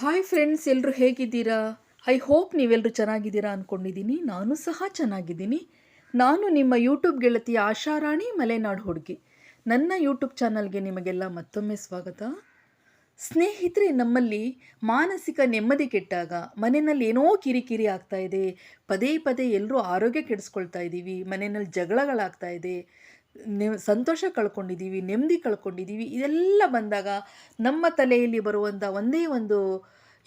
Hi friends, ಎಲ್ಲರೂ ಹೇಗಿದ್ದೀರಾ? I hope ನೀವೆಲ್ಲರೂ ಚೆನ್ನಾಗಿದ್ದೀರಾ ಅಂದ್ಕೊಂಡಿದ್ದೀನಿ. ನಾನು ಸಹ ಚೆನ್ನಾಗಿದ್ದೀನಿ. ನಾನು ನಿಮ್ಮ ಯೂಟ್ಯೂಬ್ ಗೆಳತಿ ಆಶಾರಾಣಿ ಮಲೆನಾಡು ಹುಡುಗಿ. ನನ್ನ ಯೂಟ್ಯೂಬ್ ಚಾನಲ್ಗೆ ನಿಮಗೆಲ್ಲ ಮತ್ತೊಮ್ಮೆ ಸ್ವಾಗತ. ಸ್ನೇಹಿತರೆ, ನಮ್ಮಲ್ಲಿ ಮಾನಸಿಕ ನೆಮ್ಮದಿ ಕೆಟ್ಟಾಗ ಮನೆಯಲ್ಲಿ ಏನೋ ಕಿರಿಕಿರಿ ಆಗ್ತಾ ಇದೆ, ಪದೇ ಪದೇ ಎಲ್ಲರೂ ಆರೋಗ್ಯ ಕೆಡಿಸ್ಕೊಳ್ತಾ ಇದ್ದೀವಿ, ಮನೆಯಲ್ಲಿ ಜಗಳಗಳಾಗ್ತಾ ಇದೆ, ಸಂತೋಷ ಕಳ್ಕೊಂಡಿದ್ದೀವಿ, ನೆಮ್ಮದಿ ಕಳ್ಕೊಂಡಿದ್ದೀವಿ, ಇದೆಲ್ಲ ಬಂದಾಗ ನಮ್ಮ ತಲೆಯಲ್ಲಿ ಬರುವಂಥ ಒಂದೇ ಒಂದು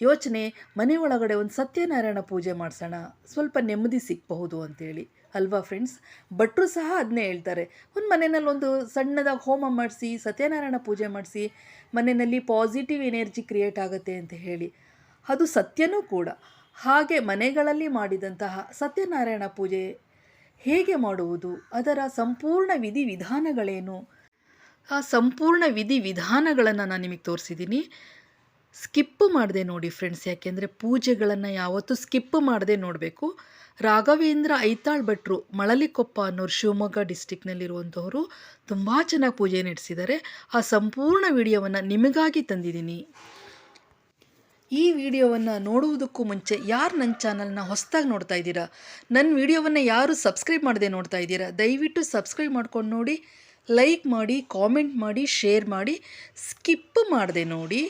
ಯೋಚನೆ, ಮನೆ ಒಳಗಡೆ ಒಂದು ಸತ್ಯನಾರಾಯಣ ಪೂಜೆ ಮಾಡಿಸೋಣ, ಸ್ವಲ್ಪ ನೆಮ್ಮದಿ ಸಿಗಬಹುದು ಅಂತೇಳಿ ಅಲ್ವಾ ಫ್ರೆಂಡ್ಸ್? ಭಟ್ರು ಸಹ ಅದನ್ನೇ ಹೇಳ್ತಾರೆ. ಒಂದು ಮನೆಯಲ್ಲಿ ಒಂದು ಸಣ್ಣದಾಗಿ ಹೋಮ ಮಾಡಿಸಿ, ಸತ್ಯನಾರಾಯಣ ಪೂಜೆ ಮಾಡಿಸಿ, ಮನೆಯಲ್ಲಿ ಪಾಸಿಟಿವ್ ಎನರ್ಜಿ ಕ್ರಿಯೇಟ್ ಆಗುತ್ತೆ ಅಂತ ಹೇಳಿ. ಅದು ಸತ್ಯನೂ ಕೂಡ. ಹಾಗೆ ಮನೆಗಳಲ್ಲಿ ಮಾಡಿದಂತಹ ಸತ್ಯನಾರಾಯಣ ಪೂಜೆ ಹೇಗೆ ಮಾಡುವುದು, ಅದರ ಸಂಪೂರ್ಣ ವಿಧಿವಿಧಾನಗಳೇನು, ಆ ಸಂಪೂರ್ಣ ವಿಧಿವಿಧಾನಗಳನ್ನು ನಾನು ನಿಮಗೆ ತೋರಿಸಿದ್ದೀನಿ. ಸ್ಕಿಪ್ ಮಾಡದೆ ನೋಡಿ ಫ್ರೆಂಡ್ಸ್, ಯಾಕೆಂದರೆ ಪೂಜೆಗಳನ್ನು ಯಾವತ್ತೂ ಸ್ಕಿಪ್ ಮಾಡದೆ ನೋಡಬೇಕು. ರಾಘವೇಂದ್ರ ಐತಾಳ್ ಭಟ್ರು, ಮಳಲಿಕೊಪ್ಪ ಅನ್ನೋರು, ಶಿವಮೊಗ್ಗ ಡಿಸ್ಟಿಕ್ನಲ್ಲಿರುವಂಥವರು, ತುಂಬ ಚೆನ್ನಾಗಿ ಪೂಜೆ ನಡೆಸಿದ್ದಾರೆ. ಆ ಸಂಪೂರ್ಣ ವಿಡಿಯೋವನ್ನು ನಿಮಗಾಗಿ ತಂದಿದ್ದೀನಿ. ಈ ವಿಡಿಯೋವನ್ನು ನೋಡುವುದಕ್ಕೂ ಮುಂಚೆ ಯಾರು ನನ್ನ ಚಾನಲ್ನ ಹೊಸದಾಗಿ ನೋಡ್ತಾ ಇದ್ದೀರಾ, ನನ್ನ ವಿಡಿಯೋವನ್ನು ಯಾರು ಸಬ್ಸ್ಕ್ರೈಬ್ ಮಾಡದೆ ನೋಡ್ತಾ ಇದ್ದೀರಾ, ದಯವಿಟ್ಟು ಸಬ್ಸ್ಕ್ರೈಬ್ ಮಾಡ್ಕೊಂಡು ನೋಡಿ, ಲೈಕ್ ಮಾಡಿ, ಕಾಮೆಂಟ್ ಮಾಡಿ, ಶೇರ್ ಮಾಡಿ. ಸ್ಕಿಪ್ ಮಾಡದೆ ನೋಡಿ.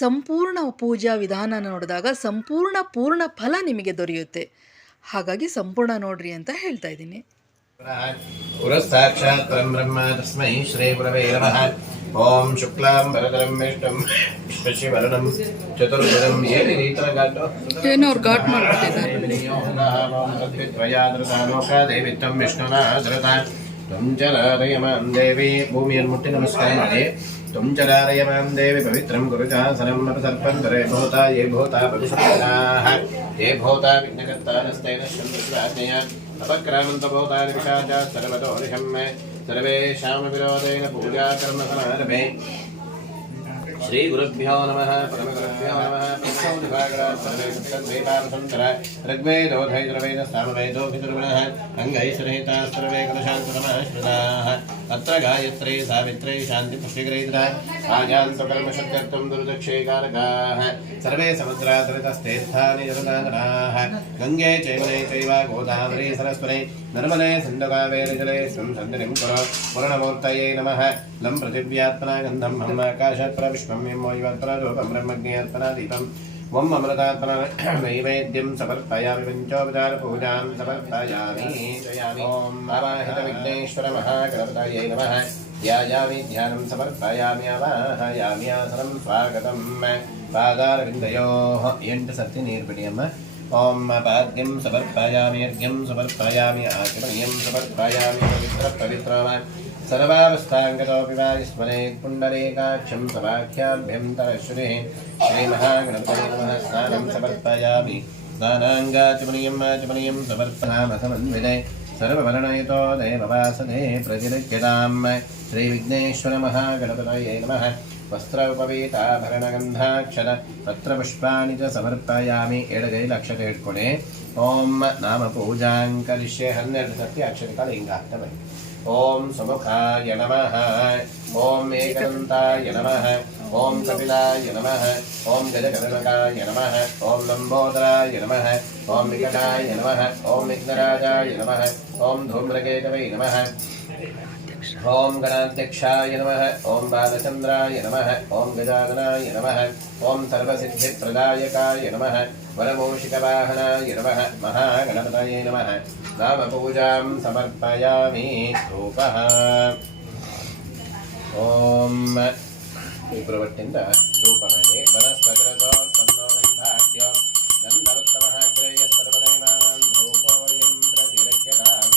ಸಂಪೂರ್ಣ ಪೂಜಾ ವಿಧಾನ ನೋಡಿದಾಗ ಸಂಪೂರ್ಣ ಪೂರ್ಣ ಫಲ ನಿಮಗೆ ದೊರೆಯುತ್ತೆ. ಹಾಗಾಗಿ ಸಂಪೂರ್ಣ ನೋಡ್ರಿ ಅಂತ ಹೇಳ್ತಾ ಇದ್ದೀನಿ. ಸಾಕ್ಷಾತ್ ಪರಂ ಬ್ರಹ್ಮ ತಸ್ಮೈ ಶ್ರೀ ಗುರವೇ ನಮಃ. ಓಂ ಶುಕ್ಲಾಂ ವರದರಂ ವಿಷ್ಣುಂ ಶಶಿವರ್ಣಂ ಚತುರ್ಭುಜಂ. ಏನು ಈ ಥರ ಘಾಟು? ಏನೋ ಅವ್ರು ಘಾಟ್ ಮಾಡ್ಬಿಟ್ಟಿದ್ದಾರೆ. ದೇವಿತ್ತಂ ವಿಷ್ಣುನಾ ಧೃತ ತುಂಚರಾರಯಮಾಂ ದೇವಿ. ಭೂಮಿಯನ್ನು ಮುಟ್ಟಿ ನಮಸ್ಕಾರ ಮಾಡಿ. ತುಂಚರಾರಯಮಾಂ ದೇವಿ ಪವಿತ್ರಂ ಗುರುಚಾಸನಂ ಅಪಸರ್ಪಂತರೇ ಭೂತಾ ಯೇ ಭೂತಾ ಪರಿಶುದ್ಧಾಃ ಯೇ ಭೂತಾ ವಿಘ್ನಕರ್ತಾರಸ್ತೇನ ಶಂಕರಾಜ್ಞಯ ಅಪಕ್ರಾಮಂತ ಭೂತಾನಿ ವಿಶಾಚಾ ಸರ್ವತೋ ನಿಶಮ್ಮೆ ಸರ್ವೇಷಾಂ ವಿರೋಧೇನ ಪೂಜಾ ಕರ್ಮ ಸಮಾರಭೆ. ಶ್ರೀ ಗುರುಭ್ಯೋ ನಮಃ. ಪರಮಗುರುಭ್ಯೋ ನಮಃ. ಋಗ್ವೇದೋಧೈರ್ವೇದ ಸಾಮವೇದೋಭಿದುರ್ಗುಣಃ ಅಂಗೈಶ್ವರಹಿತಾ ಸರ್ವೇ ಕಲಶಾಂತಸಮಾಶ್ರಿತಾಃ. ಅತ್ರ ಗಾಯತ್ರಿ ಸಾವಿತ್ರಿ ಶಾಂತಿ ಪುಷ್ಟಿಗ್ರಹಿತಾ ಆಜಾಂತ ಕರ್ಮಶಕ್ಯರ್ಥಂ ದುರ್ದಕ್ಷೇಕಾರಕಾಃ. ಸರ್ವೇ ಸಮುದ್ರಾತರಿತಸ್ಥೇಸ್ಥಾನಿ ಜಲಧಾರಾಃ. ಗಂಗೆ ಚೈವನೆ ಚೈವ ಗೋದಾವರಿ ಸರಸ್ವತಿ ನರ್ಮದೆ ಸಿಂಧುಕಾವೇರಿ ಜಲೆ ಸ್ವಂ ಸಂಧಿನಿಂ ಕುರು. ಪೂರ್ಣಮೂರ್ತಯೇ ನಮಃ. ಲಂ ಪೃಥಿವ್ಯಾತ್ಮನ ಗಂಧಂ ಹಂ ಆಕಾಶಾತ್ ವಿಶ್ವಂ ಯಮೋಯುವತ್ನ ರೂಪಂ ಬ್ರಹ್ಮಜ್ಞಾತ್ಮನ ದೀಪಂ ಓಂ ಅಮೃತಾತ್ಮನ ನೈವೇದ್ಯಂ ಸಮರ್ಪಯಾಮಿ. ಪಂಚೋಪಚಾರ ಪೂಜಾಂ ಸಮರ್ಪಯಾಮಿ. ಓಂ ಆವಾಹಿತ ವಿಘ್ನೇಶ್ವರ ಮಹಾಗಣಪತಯೇ ನಮಃ. ಧ್ಯಾಯಾಮಿ ಧ್ಯಾನಂ ಸಮರ್ಪಯಾಮಿ. ಆವಾಹಯಾಮಿ ಆಸನಂ ಸ್ವಾಗತಂ. ಪಾದಾರವಿಂದಯೋಃ 8 ಸರ್ತಿ ನೀರು ಬಿಡಿಯಮ್ಮ. ಓಂ ಪಾದ್ಯಂ ಸಮರ್ಪಯಾಮಿ. ಅರ್ಘ್ಯಂ ಸಮರ್ಪಯಾಮಿ. ಆಚಮನೀಯಂ ಸಮರ್ಪಯಾಮಿ. ಪವಿತ್ರ ಪವಿತ್ರಮ ಸರ್ವಾವಸ್ಥಾಂಗತೋಪಿ ವಾ ಸ್ಮರೇತ್ ಪುಂಡರೀಕಾಕ್ಷಂ ಸಮಾಖ್ಯಾಭ್ಯಂತರಶ್ರುತಿಃ. ಶ್ರೀಮಹಾಗಣಪತಯೇ ನಮಃ. ಸ್ನಾನಂ ಸಮರ್ಪಯಾಮಿ. ಸ್ನಾನಾಂಗಾಚಮನೀಯಂ ಆಚಮನೀಯಂ ಸಮರ್ಪಯಾಮಸಮನ್ವಿತೆ ಸರ್ವವರ್ಣಯುತೋ ದೇವವಾಸದೆ ಪ್ರತಿರಕ್ಯತಾಂ. ಶ್ರೀವಿಘ್ನೇಶ್ವರ ಮಹಾಗಣಪತಯೇ ನಮಃ. ವಸ್ತ್ರ ಉಪವೀತಾಭರಣಗಂಧಾಕ್ಷರ ಪತ್ರಪುಷ್ಪಾಣಿ ಚ ಸಮರ್ಪಯಾಮಿ. ಎಡಗೈಲಿ ಅಕ್ಷತೆ ಇಟ್ಕೊಳ್ಳಿ. ಓಂ ನಾಮ ಪೂಜಾಂಕರಿಷ್ಯೆ. 12 ಸರ್ತಿ ಅಕ್ಷತೆ ಲಿಂಗ ಆಗ್ತಾ ಬನ್ನಿ. ಓಂ ಸುಮುಖಾಯ ನಮಃ. ಓಂ ಏಕದಂತಾಯ ನಮಃ. ಓಂ ಕಪಿಲಾಯ ನಮಃ. ಓಂ ಗಜಕರ್ಣಕಾಯ ನಮಃ. ಓಂ ಲಂಬೋದರಾಯ ನಮಃ. ಓಂ ವಿಕಟಾಯ ನಮಃ. ಓಂ ವಿಘ್ನರಾಜಾಯ ನಮಃ. ಓಂ ಧೂಮ್ರಕೇತವೇ ನಮಃ. ಓಂ ಗಣಾಧ್ಯಕ್ಷಾಯ ನಮಃ. ಓಂ ಬಾಲಚಂದ್ರಾಯ ನಮಃ. ಓಂ ಗಜಾನನಾಯ ನಮಃ. ಓಂ ಸರ್ವಸಿದ್ಧಿಪ್ರದಾಯಕಾಯ ನಮಃ. ವರಮೂಷಿಕವಾಹನಾಯ ನಮಃ. ಮಹಾಗಣಪತಯೇ ನಮಃ. ನಾಮ ಪೂಜಾಂ ಸಮರ್ಪಯಾಮಿ. ಧೂಪಃ. ಓಂ ಇಬ್ಬರು ಒಟ್ಟಿಂದ ಧೂಪ ಮಾಡಿ. ವನಸ್ಪತಿರಸೋತ್ಪನ್ನೋ ಗಂಧಾಢ್ಯೋ ಗಂಧವತ್ತಮಃ ಗ್ರೇಯ ಸರ್ವದೇವಾನಾಂ ಧೂಪೋಯಂ ಪ್ರತಿರಕ್ಯತಾಂ.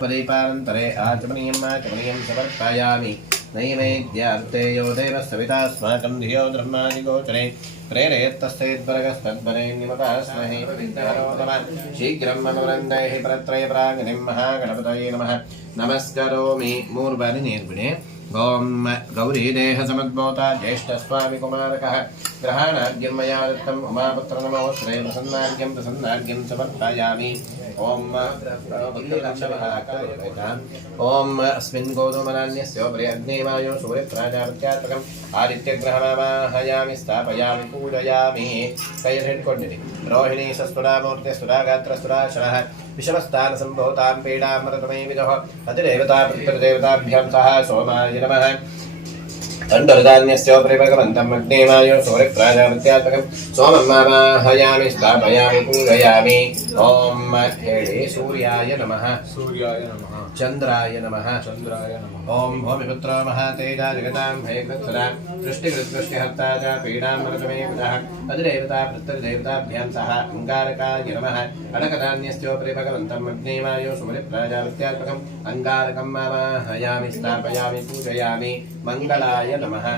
ಪರಿಪಾರಂತರೆ ಆಚಮನೀಯಂ ಆಚಮನೀಯಂ ಸಮರ್ಪಯಾಮಿ. ನೈವೇದ್ಯಾರ್ತೆ ಯೋ ದೇವ ಸವಿತಾಸ್ಮಾಕಂ ಧಿಯೋ ಬ್ರಹ್ಮಾದಿಗೋಚರೆ ಪ್ರೇರಯತ್ತಸ್ತೇದ್ವರಗಸ್ತದ್ವರೆ ನಿಮತಾಸ್ಮಹೇ ವಿಘ್ನಹರೋ ನಮಃ. ಶೀಘ್ರಂ ಮಮ ವೃಂದೈಃ ಪರತ್ರಯ ಪ್ರಾಗ್ನಿಂ ಮಹಾಗಣಪತಯೇ ನಮಃ. ನಮಸ್ಕರೋಮಿ. 3 ಬಾರಿ ನೀರು ಬಿಡಿ. ಓಂ ಗೌರಿ ದೇಹ ಸಮದ್ಭೂತ ಜ್ಯೇಷ್ಠ ಸ್ವಾಮಿ ಕುಮಾರಕಃ. ಗ್ರಹಾಣಾರ್ಘ್ಯಂ ಮಯಾ ದತ್ತಂ ಉಮಾಪುತ್ರ ನಮೋ ಶ್ರೇ ಪ್ರಸನ್ನಾರ್ಘ್ಯಂ ಪ್ರಸನ್ನಾರ್ಘ್ಯಂ ಸಮರ್ಪಯಾಮಿ. ओम ओम अस्मिन् गोधूमनान्यस्योपरि अग्निवायो सूर्यप्राजापत्यात्मकम् आदित्यग्रहमावाहयामि स्थापयामि पूजयामि कैर् हिड्कोण्डिनि रोहिणी सस्तुरामूर्ति सुरागात्र सुराशनः विषमस्थानसम्भूतां पीडामृतमे विदुः अधिदेवता पितृदेवताभ्यां सह सोमाय नमः अंडरदान्यस्योपरि भगवन्तम् अग्निवायो सूर्यप्राजापत्यात्मकं सोमम् आवाहयामि स्थापयामि पूजयामि ओम हेळे सूर्याय नमः चंद्राय नमः ओम भूमिपुत्र महातेजा जगतां भयकृत्सदा सृष्टिकृत्सृष्टिहर्ता च पीडामृतमे विदः अधिदेवता पितृदेवताभ्यां सह अंगारकाय नमः अनकधान्यस्योपरि भगवन्तम् अग्निवायो सूर्यप्राजापत्यात्मकम् अंगारकम् आवाहयामि स्थापयामि पूजयामि मंगलाय नमः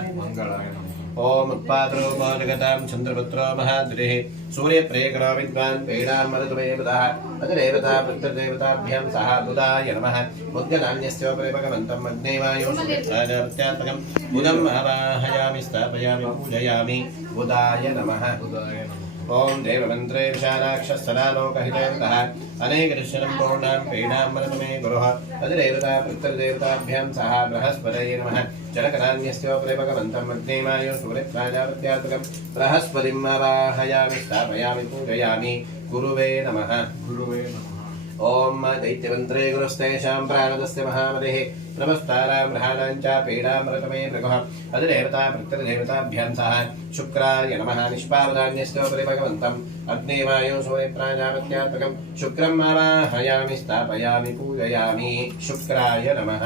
ओम उत्पादरो जगतां चंद्रपुत्रो महाद्रिः सूर्यप्रेकरो विद्वान् पीडामृतमे विदः अधिदेवता पितृदेवताभ्यां सह बुधाय नमः बुद्धनान्यस्योपरि भगवन्तम् अग्निवायो सूर्यप्राजापत्यात्मकम् बुधम् आवाहयामि स्थापयामि पूजयामि बुधाय नमः ओम देवमन्त्रे विशालाक्षस्सदालोकहितेन्दः अनेकदर्शनं पूर्णां पीडामृतमे गुरुः अधिदेवता पितृदेवताभ्यां सह बृहस्पतये नमः जनकनान्यस्योपरि भगवन्तम् अग्निवायो सूर्यप्राजापत्यात्मकं बृहस्पतिम् आवाहयामि स्थापयामि पूजयामि गुरुवे नमः ओम दैत्यमन्त्रे गुरुस्तेषां प्राणदस्य महामतिः नमस्तारां ग्रहाणां च पीडामृतमे भृगुः अधिदेवता पितृदेवताभ्यां सह शुक्राय नमः निष्पावधान्यस्योपरि भगवन्तम् अग्निवायो सूर्यप्राजापत्यात्मकं शुक्रम् आवाहयामि स्थापयामि पूजयामि शुक्राय नमः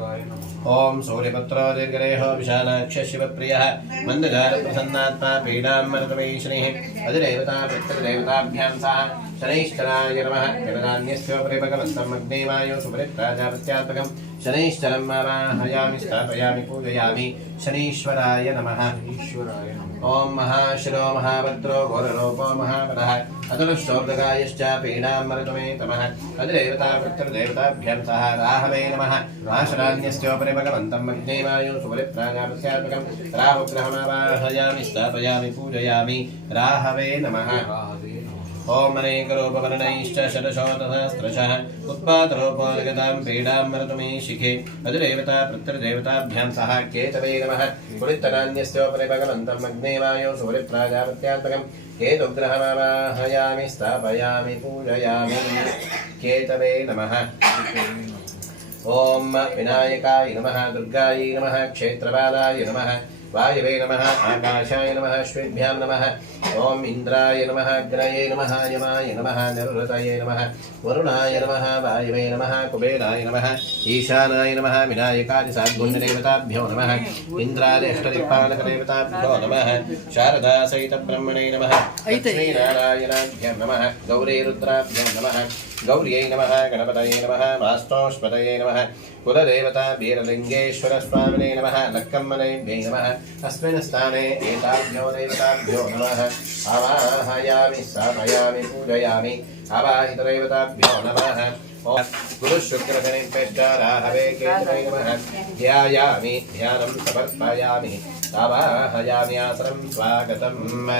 ओम सूर्यपुत्रो दीर्घदेहो विशालाक्ष शिवप्रियः मन्दगारप्रसन्नात्मा पीडामृतमे शनिः अधिदेवता पितृदेवताभ्यां सह शनैश्चराय नमः जगदान्यस्योपरि भगवन्तम् अग्निवायो सूर्यप्राजापत्यात्मकं शनैश्चरम् आवाहयामि स्थापयामि पूजयामि शनीश्वराय नमः ओम महाशिरो महाभद्रो घोररूपो महाबलः अतुलश्चोर्दगायश्च पीडामृतमे तमः अधिदेवता पितृदेवताभ्यां सह राहवे नमः राशरान्यस्योपरि भगवन्तम् अग्निवायो सूर्यप्राजापत्यात्मकं राहुग्रहमावाहयामि स्थापयामि पूजयामि राहवे नमः ओम अनेकरूपवर्णैश्च शतशोतसहस्रशः उत्पातरूपो जगतां पीडामृतमे शिखे अधिदेवता पितृदेवताभ्यां सह केतवे नमः पुरितनान्यस्योपरि भगवन्तम् अग्निवायो सूर्यप्राजापत्यात्मकं केतुग्रहमावाहयामि स्थापयामि पूजयामि केतवे नमः ओम विनायकाय नमः दुर्गायै नमः क्षेत्रपालाय नमः वायवे नमः आकाशाय नमः श्वेभ्यां नमः ओम इंद्राय नमः अग्नये नमः यमाय नमः निरुतये नमः वरुणाय नमः वायवे नमः कुबेराय नमः ईशानाय नमः विनायकादि साद्गुण्यदेवताभ्यो नमः इंद्रादेष्टदिक्पालकदेवताभ्यो नमः शारदा सहित ब्रह्मणे नमः लक्ष्मीनारायणाभ्यं नमः गौरीरुद्राभ्यं नमः गौर्यै नमः गणपतये नमः वास्तोष्पतये नमः कुलदेवता वीरलिंगेश्वर स्वामिने नमः लक्कम्मनेभ्यै नमः अस्मिन् स्थाने एताभ्यो देवताभ्यो नमः आवाहयामि स्थापयामि पूजयामि आवाहितदेवताभ्यो नमः गुरुशुक्रशनिभ्यश्च राहवे केतवे नमः ध्यायामि ध्यानं समर्पयामि आवाहयामि आसनं स्वागतम्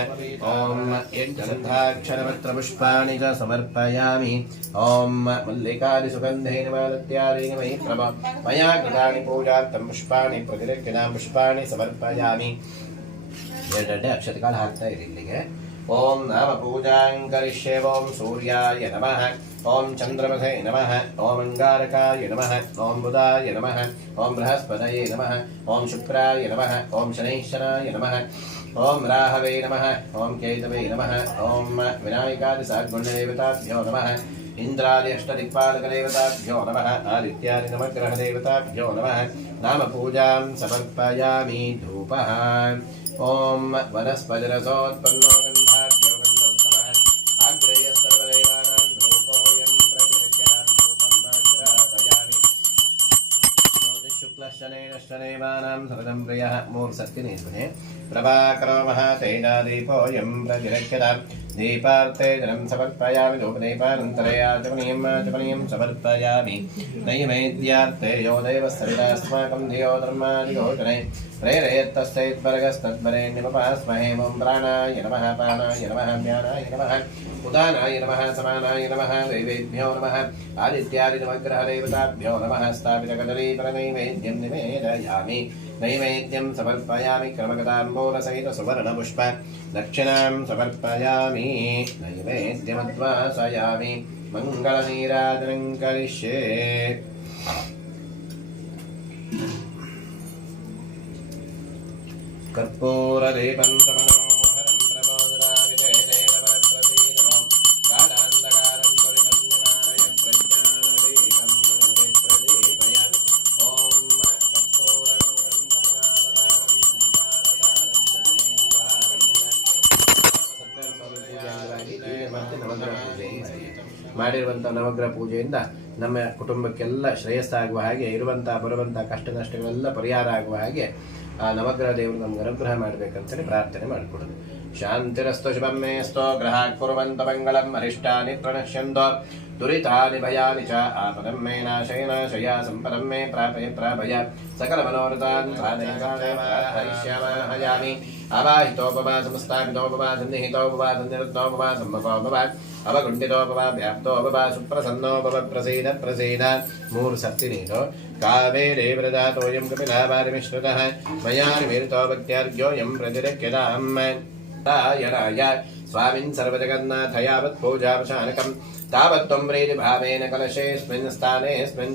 ओम यज्ञगन्धाक्षरपत्रपुष्पाणि च समर्पयामि ओम मल्लिकादिसुगन्धेन मालत्यादीनि मयि प्रभ मया कृतानि पूजार्थं पुष्पाणि प्रतिरक्षणां पुष्पाणि समर्पयामि अक्षतकाल हाक्ता इಲ್ಲಿಗೆ ओम नाम पूजां करिष्ये ओम सूर्याय नमः ओम चंद्रमसे नमः ओम अंगारकाय नमः ओम बुधाय नमः ओम बृहस्पतये नमः ओम शुक्राय नमः ओम शनैश्चराय नमः ओम राहवे नमः ओम केतवे नमः ओम विनायकादि साद्गुण्यदेवताभ्यो नमः इंद्रादि अष्टदिक्पालकदेवताभ्यो नमः आदित्यादि नवग्रहदेवताभ्यो नमः नाम पूजां समर्पयामि धूपः ओम वनस्पतिरसोत्पन्नो गन्धाढ्यो गन्धोत्तमः आग्रेयः सर्वदेवानां धूपोऽयं प्रतिरक्षणां धूपं ग्रापयामि ज्योतिःशुक्लश्चनेन शनेवानां सततं प्रियः मूर्सत्यनेस्महे प्रभाकरो महातेजादीपोऽयं प्रतिरक्षतां दीपार्तेजनं समर्पयामि धूपदीपानन्तरयाचमनीयं समर्पयामि नैवेद्यार्थे यो देवस्सवितास्माकं धियो धर्मादिगोचरे प्रेरयत्तस्यैत्परगस्तद्वरे निपपास्महे ॐ प्राणाय नमः पानाय नमः ज्ञानाय नमः उदानाय नमः समानाय नमः देवेभ्यो नमः आदित्यादिनवग्रहदेवताभ्यो नमः स्थापितकदलीपरनैवेद्यं निवेदयामि नैवेद्यं समर्पयामि क्रमगताम्बूलसहितसुवर्णपुष्प दक्षिणां समर्पयामि नैवेद्यमद्वासयामि मङ्गलनीराजनं करिष्ये कर्पूरदीपं समनोहरं प्रबोधयामि देववरप्रसीदमो गाढान्धकारं त्वरितं निवारय प्रज्ञानदीपं प्रदीपय ॐ कर्पूरगौरं कमलावतारं ಮಾಡಿರುವಂಥ ನವಗ್ರಹ ಪೂಜೆಯಿಂದ ನಮ್ಮ ಕುಟುಂಬಕ್ಕೆಲ್ಲ ಶ್ರೇಯಸ್ಸಾಗುವ ಹಾಗೆ ಇರುವಂಥ ಬರುವಂಥ ಕಷ್ಟ ನಷ್ಟಗಳೆಲ್ಲ ಪರಿಹಾರ ಆಗುವ ಹಾಗೆ ಆ ನವಗ್ರಹ ದೇವರು ನಮ್ಗೆ ಅನುಗ್ರಹ ಮಾಡಬೇಕಂತೇಳಿ ಪ್ರಾರ್ಥನೆ ಮಾಡಿಕೊಡೋದು. ಶಾಂತಿರಸ್ತು ಶುಭಂ ಮೇಸ್ತು ಗ್ರಹಾಃ ಕುರ್ವಂತ ಮಂಗಳಂ ಅರಿಷ್ಟಾನಿ ಪ್ರಣಶ್ಯಂತು ದುರಿತಾನಿ ಭಯಾನಿ ಚ ಆಪದಂ ಮೇ ನಾಶಯ ಸಂಪದಂ ಮೇ ಪ್ರಾಪಯ ಸಕಲ ಮನೋರಥಾನ್ ಸಾಧಯಾಮಿ ಅವಾಹಿತೋಪವಾಸಂ ಸ್ಥಾಪಿತೋಪವಾಸಂ ನಿಹಿತೋಪವಾಸಂ ನಿರುಕ್ತೋಪವಾಸಂ ಮಕೋಪವಾಸ ಅವಗುಂಠಿತೋಪವ ವ್ಯಾಪ್ತೋಪವ ಸುಪ್ರಸನ್ನೋಪವ ಪ್ರಸೀದ ಮೂರು ಸತ್ತಿ ನೀನು ಕಾವೇರೇ ವ್ರಜಾತೋಯಂ ಕಪಿಲಾವಾರಿಮಿಶ್ರಿತಃ ಮಯಾ ನಿಮಿರ್ತೋ ಭಕ್ತ್ಯಾರ್ಘ್ಯೋಯಂ ಪ್ರತಿರಕ್ಯತಾಂ ತಾಯರಾಯ ಸ್ವಾಮಿನ್ ಸರ್ವಜಗನ್ನಾಥ ಯಾವತ್ ಪೂಜಾವಶಾನಕಂ तावत् त्वं प्रीतिभावेन कलशेऽस्मिन् स्थानेऽस्मिन्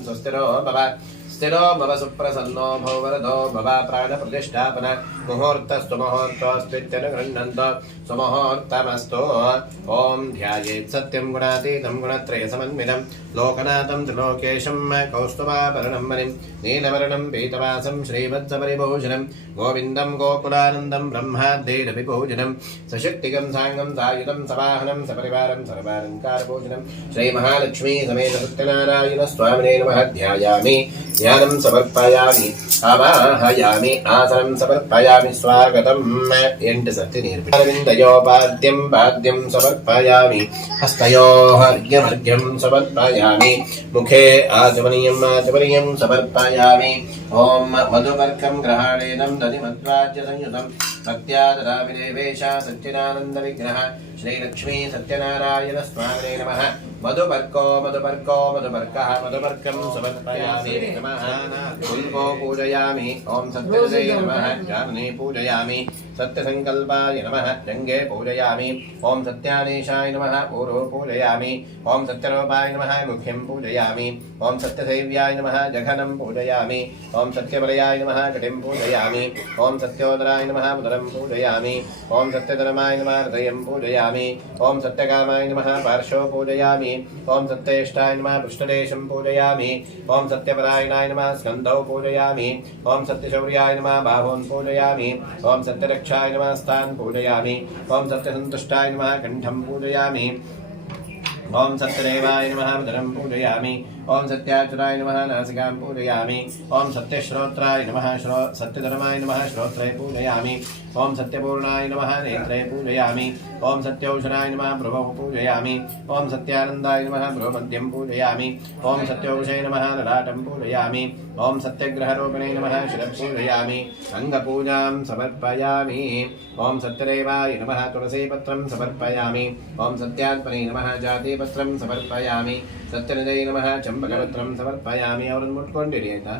स्थिरो भव सुप्रसन्नो भव वरदो भव प्राणप्रतिष्ठापन मुहूर्तस्तु मुहूर्तोऽस्त्वित्यनुगृह्णन्त सुमुहूर्तमस्तु ॐ ध्यायेत् सत्यं गुणातीतं गुणत्रयसमन्वितं लोकनाथं त्रिलोकेशं कौस्तुभाभरणं मणिं नीलवर्णं पीतवासं श्रीवत्सपरिभूषणं गोविन्दं गोकुलानन्दं ब्रह्माद्यैरपि पूजनं सशक्तिकं साङ्गं सायुधं सवाहनं सपरिवारं सर्वालङ्कारपूजनं श्रीमहालक्ष्मी समेत सत्यनारायण स्वामिने नमः ध्यायामि ध्यानं समर्पयामि आवाहयामि आसनं समर्पयामि स्वागतं ಎಂಟು ಸತಿ ನೀರ್ಬಿಂದಯೋಪಾದ್ಯಂ ಪಾದ್ಯಂ ಸಮರ್ಪಯಾಮಿ ಹಸ್ತಯೋಃ ಅರ್ಘ್ಯಮರ್ಘ್ಯಂ ಸಮರ್ಪಯಾಮಿ ಮುಖೇ ಆಚಮನೀಯಂ ಸಮರ್ಪಯಾಮಿ ಓಂ ಮಧುಪರ್ಕಂ ಗ್ರಹಾಣೇನಂ ದಧಿಮಧ್ವಾಜ್ಯ ಸಂಯುತಂ ಭಕ್ತ್ಯಾ ದದಾಮಿ ದೇವೇಶ ಸಚ್ಚಿದಾನಂದ ವಿಗ್ರಹ ಶ್ರೀಲಕ್ಷ್ಮೀ ಸತ್ಯನಾರಾಯಣ ಸ್ವಾಮಿನೇ ನಮಃ ಮಧುಪರ್ಕಃ ಮಧುಪರ್ಕಂ ಸಮರ್ಪಯಾಮಿ ನಮಃ ಕುಲ್ಪೋ ಪೂಜಯಾಮಿ ಓಂ ಸತ್ಯದೇ ನಮಃ ಜಾನನೇ ಪೂಜಯಾಮಿ ಸತ್ಯಸಂಕಲ್ಪಾಯ ನಮಃ ಜಂಘೆ ಪೂಜಯಾಮಿ ಓಂ ಸತ್ಯಾದೇಶಾಯ ನಮಃ ಪೂರ್ವ ಪೂಜಯಾಮಿ ಓಂ ಸತ್ಯರೂಪಾಯ ನಮಃ ಮುಖ್ಯಂ ಪೂಜಯಾಮಿ ಓಂ ಸತ್ಯಸೇವ್ಯಾಯ ನಮಃ ಜಘನಂ ಪೂಜಯಾಮಿ ಓಂ ಸತ್ಯವಲಯಾಯ ನಮಃ ಕಟಿಂ ಪೂಜಯಾಮಿ ಓಂ ಸತ್ಯೋದರಾಯ ನಮಃ ಮುದರಂ ಪೂಜಯಾಮಿ ಓಂ ಸತ್ಯಧರ್ಮಾಯ ನಮಃ ಹೃದಯಂ ಪೂಜಯಾಮಿ ಓಂ ಸತ್ಯಕಾಮಾಯ ನಮಃ ಪಾರ್ಶ್ವೋ ಪೂಜಯಾಮಿ ಓಂ ಸತ್ಯೇಷ್ಟಾಯ ನಮಃ ಪೃಷ್ಠದೇಶಂ ಪೂಜಯಾಮಿ ಓಂ ಸತ್ಯಪರಾಯಣಾಯ ನಮಃ ಸ್ಕಂಧೌ ಪೂಜಯಾಮಿ ಓಂ ಸತ್ಯಶೌರ್ಯಾಯ ನಮಃ ಬಾಹೂನ್ ಪೂಜಯಾಮಿ ಓಂ ಸತ್ಯರಕ್ಷಾಯ ನಮಃ ಸ್ಥಾನ್ ಪೂಜಯಾಮಿ ಓಂ ಸತ್ಯಸಂತುಷ್ಟಾಯ ನಮಃ ಕಂಠಂ ಪೂಜಯಾಮಿ ಓಂ ಸತ್ಯದೇವಾಯ ನಮಃ ಮಧುರಂ ಪೂಜಯಾಮಿ ಓಂ ಸತ್ಯಾಚುರಾಯ ನಮಃ ನಾಸಿಕಾಂ ಪೂಜಯಾಮಿ ಓಂ ಸತ್ಯಶ್ರೋತ್ರಾಯ ನಮಃ ಸತ್ಯಧರ್ಮಾಯ ನಮಃ ಶ್ರೋತ್ರೇ ಪೂಜಯಾಮಿ ಓಂ ಸತ್ಯಪೂರ್ಣಾಯ ನಮಃ ನೇತ್ರೇ ಪೂಜಯಾಮಿ ಓಂ ಸತ್ಯೌಷಧಾಯ ನಮಃ ಭ್ರುವೌ ಪೂಜಯಾಮಿ ಓಂ ಸತ್ಯಾನಂದಾಯ ನಮಃ ಭ್ರುವಮಧ್ಯಂ ಪೂಜಯಾಮಿ ಓಂ ಸತ್ಯೌಷೇ ನಮಃ ಲಲಾಟಂ ಪೂಜಯಾಮಿ ಓಂ ಸತ್ಯಗ್ರಹರೂಪಿಣೇ ನಮಃ ಶಿರಃ ಪೂಜಯಾಮಿ ಅಂಗಪೂಜಾಂ ಸಮರ್ಪಯಾಮಿ ಓಂ ಸತ್ಯದೇವಾಯ ನಮಃ ತುಳಸೀಪತ್ರಂ ಸಮರ್ಪಯಾಮಿ ಓಂ ಸತ್ಯಾತ್ಮನೇ ನಮಃ ಜಾತಿಪತ್ರಂ ಸಮರ್ಪಯಾಮಿ ಸತ್ಯನಿಧೈ ನಮಃ ಚಂಪಕಪತ್ರಂ ಸಮರ್ಪಯಾಮಿ ಅವರನ್ನು ಮುಟ್ಕೊಂಡಿರಿ ಆಯ್ತಾ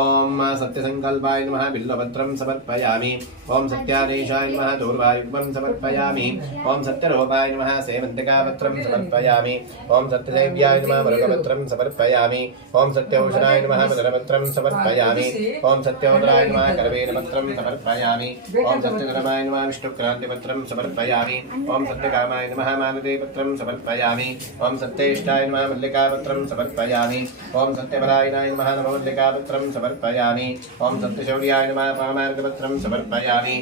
ಓಂ ಸತ್ಯಸಂಕಲ್ಪಾಯ ನಮಃ ಬಿಲ್ಲಪತ್ರಂ ಸಮರ್ಪಯಾಮಿ ಓಂ ಸತ್ಯಾದೇಶಾಯ ನಮಃ ದೂರ್ವಾಯುಗ್ಮಂ ಸಮರ್ಪಯಾಮಿ ಓಂ ಸತ್ಯರೂಪಾಯ ನಮಃ ಸೇವಂತಿಕಾಪತ್ರಂ ಸಮರ್ಪಯಾಮಿ ಓಂ ಸತ್ಯದೇವ್ಯಾಯ ನಮಃ ಮರುಗಪತ್ರಂ ಸಮರ್ಪಯಾಮಿ ಓಂ ಸತ್ಯೌಷಧಾಯ ನಮಃ ಮಧುರಪತ್ರಂ ಸಮರ್ಪಯಾಮಿ ಓಂ ಸತ್ಯೋದರಾಯ ನಮಃ ಕರವೇಲಪತ್ರಂ ಸಮರ್ಪಯಾಮಿ ಓಂ ಸತ್ಯಧರ್ಮಾಯ ನಮಃ ವಿಷ್ಣುಕ್ರಾಂತಿಪತ್ರಂ ಸಮರ್ಪಯಾಮಿ ಓಂ ಸತ್ಯಕಾಮಾಯ ನಮಃ ಮಾನದೇಪತ್ರಂ ಸಮರ್ಪಯಾಮಿ ಓಂ ಸತ್ಯೇಷ್ಟಾಯ ನಮಃ ಮಲ್ಲಿಕಾಪತ್ರಂ ಸಮರ್ಪಯಾಮಿ ಓಂ ಸತ್ಯಪರಾಯಣಾಯ ನಮಃ ನವಮಲ್ಲಿಕಾಪತ್ರಂ ಸಮರ್ಪಯಾಮಿ ಓಂ ಸತ್ಯಶೌರ್ಯಾಯ ನಮಃ ಪಾಮಾರ್ಗಪತ್ರಂ ಸಮರ್ಪಯಾಮಿ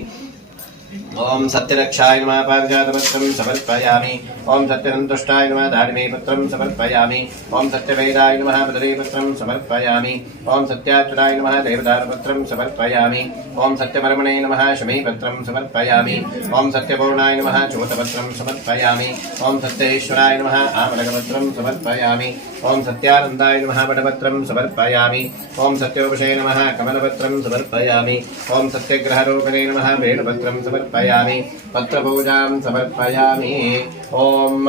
ओम सत्यरक्षाय नमः पारिजातपत्रं समर्पयामि। ओम सत्यसन्तुष्टाय नमः दारिमीपत्रं समर्पयामि। ओम सत्यवेदाय नमः बदरीपत्रं समर्पयामि। ओम सत्याच्युताय नमः देवदारपत्रं समर्पयामि। ओम सत्यपरमणे नमः शमीपत्रं समर्पयामि। ओम सत्यपूर्णाय नमः चोतपत्रं समर्पयामि। ओम सत्येश्वराय नमः आमलकपत्रं समर्पयामि। ओम सत्यानन्दाय नमः वटपत्रं समर्पयामि। ओम सत्योपशे नमः कमलपत्रं समर्पयामि। ओम सत्यग्रहरूपिणे नमः वेणुपत्रं समर्पयामि। पत्रपूजां समर्पयामि। ओम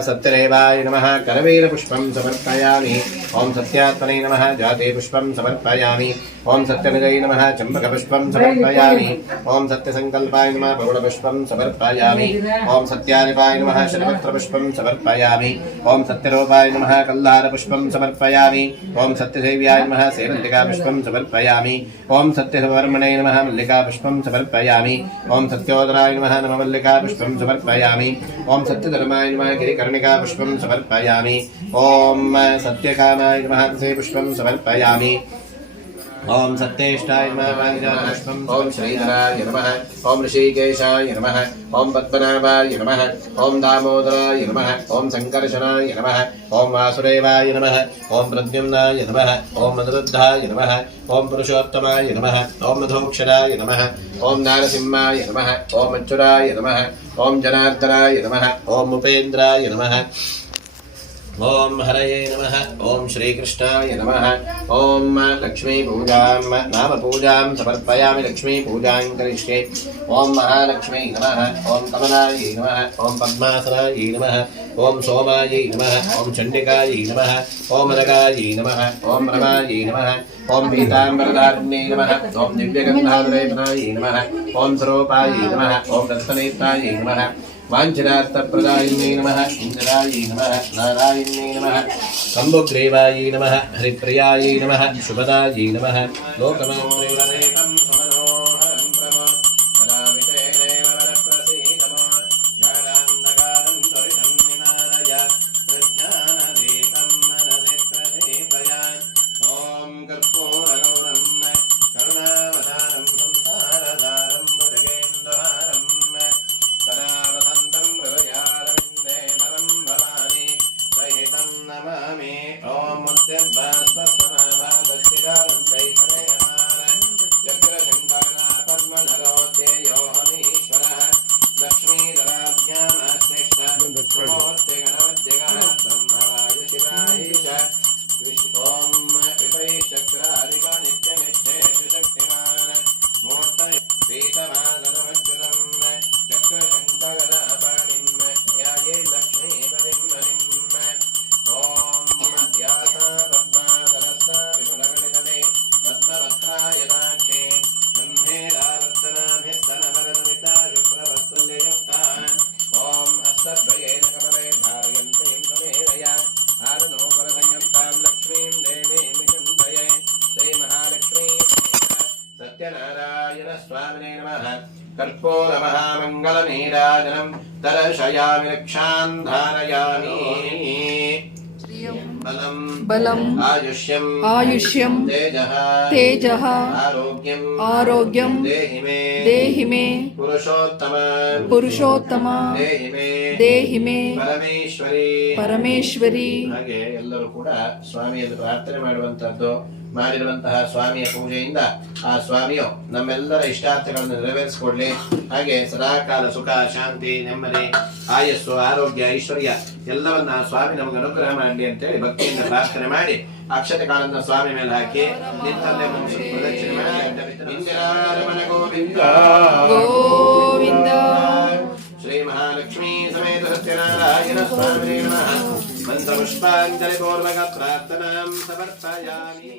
सत्यदेवाय नमः करवीरपुष्पं समर्पयामि। ओम सत्यात्मने नमः जातेपुष्पं समर्पयामि। ओम सत्यनिधये नमः चम्पकपुष्पं समर्पयामि। ओम सत्यसङ्कल्पाय नमः बहुलपुष्पं समर्पयामि। ओम सत्यादिपाय नमः शतपत्रपुष्पं समर्पयामि। ओम सत्यरूपाय नमः कल्लारपुष्पं समर्पयामि। ओम सत्यदेव्याय नमः सेवन्तिकापुष्पं समर्पयामि। ओम सत्यवर्मणे नमः मल्लिकापुष्पं समर्पयामि। ओम सत्योदराय नमः नवमल्लिकापुष्पं समर्पयामि। ओम सत्यधर्माय नमः गिरिकर्णिकापुष्पं समर्पयामि। ओम सत्यकामाय नमः पुष्पं समर्पयामि। ओम सत्येष्टाय नमः पारिजातपुष्पम्। ओम श्रीधराय नमः। ओम ऋषिकेशाय नमः। ओम पद्मनाभाय नमः। ओम दामोदराय नमः। ओम संकर्षणाय नमः। ओम वासुदेवाय नमः। ओम प्रद्युम्नाय नमः। ओम अनिरुद्धाय नमः। ओम पुरुषोत्तमाय नमः। ओम मधोक्षराय नमः। ओम नारसिंहाय नमः। ओम अच्युताय नमः। ओम जनार्दनाय नमः। ओम उपेन्द्राय नमः। ओम हरये नमः। ओम श्रीकृष्णाय नमः। ओम लक्ष्मी पूजां नाम पूजां समर्पयामि। लक्ष्मी पूजां करिष्ये। ओम महालक्ष्मी नमः। ओम कमलाय नमः। ओम पद्मासनाय नमः। ओम सोमाय नमः। ओम चण्डिकाय नमः। ओम अनगाय नमः। ओम रमाय नमः। ओम पीताम्बरधारिण्ये नमः। ओम दिव्यगन्धाधरेपनाय नमः। ओम स्वरूपाय नमः। ओम रत्ननेत्राय नमः। वाञ्छितार्थप्रदायिने नमः। इन्द्राय नमः। नारायणे नमः। शम्भुग्रीवाय नमः। हरिप्रियाय नमः। शुभदाय नमः। लोकमान्त्रिवरेकं समनोहरं प्रमो जरावितेनेव वरप्रसीदमो ज्ञानान्धकारं त्वरितं निवारय प्रज्ञानदीपं मनसि प्रदीपय। ॐ कर्पूरगौरं करुणावतारं संसारदारं भुजगेन्दुहारं सदा वसन्तं हृदयारविन्दे परं भवानि सहितं नमामि। ॐ मुद्यद्भास्वसमाभागस्थिरानं चैतन्यमान चक्रशङ्करः पद्मधरोऽध्ययो हमीश्वरः लक्ष्मीधराभ्यामाश्लिष्टः मूर्तिगणवद्यगः ब्रह्मवाय शिवाय च ॐ विपैश्चक्रादिको नित्यमिच्छेषशक्तिमान् मूर्तये पीतमादरमच्युतं चक्रशङ्करपाणिं ध्याये लक्ष्मीपतिं हरिम्। ॐ याता पद्मासनस्था विपुलगणितले पद्मवक्त्रायताक्षे ब्रह्मेदावर्तनाभिस्तनवरनमिता शुभ्रवस्तुल्ययुक्तान् ॐ हस्तद्वयेन कमले धारयन्तीं त्वमेवया हारनोपरसंयुक्तां लक्ष्मीं देवीं चिन्तये। श्रीमहालक्ष्मी सत्यनारायण स्वामिने नमः। कर्पूरमहामङ्गलनीराजनं दर्शयामि रक्षां धारयामि। बलं आयुष्यं तेजः आरोग्यं देहि मे पुरुषोत्तम देहि मे ಪರಮೇಶ್ವರಿ. ಹಾಗೆ ಎಲ್ಲರೂ ಕೂಡ ಸ್ವಾಮಿಯನ್ನು ಪ್ರಾರ್ಥನೆ ಮಾಡುವಂತಹದ್ದು ಮಾಡಿರುವಂತಹ ಸ್ವಾಮಿಯ ಪೂಜೆಯಿಂದ ಆ ಸ್ವಾಮಿಯು ನಮ್ಮೆಲ್ಲರ ಇಷ್ಟಾರ್ಥಗಳನ್ನು ನೆರವೇರಿಸಿಕೊಡ್ಲಿ. ಹಾಗೆ ಸದಾಕಾಲ ಸುಖ ಶಾಂತಿ ನೆಮ್ಮದಿ ಆಯಸ್ಸು ಆರೋಗ್ಯ ಐಶ್ವರ್ಯ ಎಲ್ಲವನ್ನ ಆ ಸ್ವಾಮಿ ನಮಗೆ ಅನುಗ್ರಹ ಮಾಡಲಿ ಅಂತೇಳಿ ಭಕ್ತಿಯಿಂದ ಪ್ರಾರ್ಥನೆ ಮಾಡಿ ಅಕ್ಷತೆ ಕಾಲನ್ನ ಸ್ವಾಮಿ ಮೇಲೆ ಹಾಕಿ ನಿಂತಲ್ಲೇ ಪ್ರದಕ್ಷಿಣೆ ಮಾಡಿ ಇಂದಿರಾರಮಣ ಗೋವಿಂದ ಗೋವಿಂದ. ಶ್ರೀ ಮಹಾಲಕ್ಷ್ಮೀ ಸಮೇತ ಸತ್ಯನಾರಾಯಣ ಸ್ವಾಮಿನೇ ನಮಃ. ಮಂತ್ರಪುಷ್ಪಾಂಜಲಿ ಪೂರ್ವಕ ಪ್ರಾರ್ಥನಾಂ ಸಮರ್ಪಯಾಮಿ.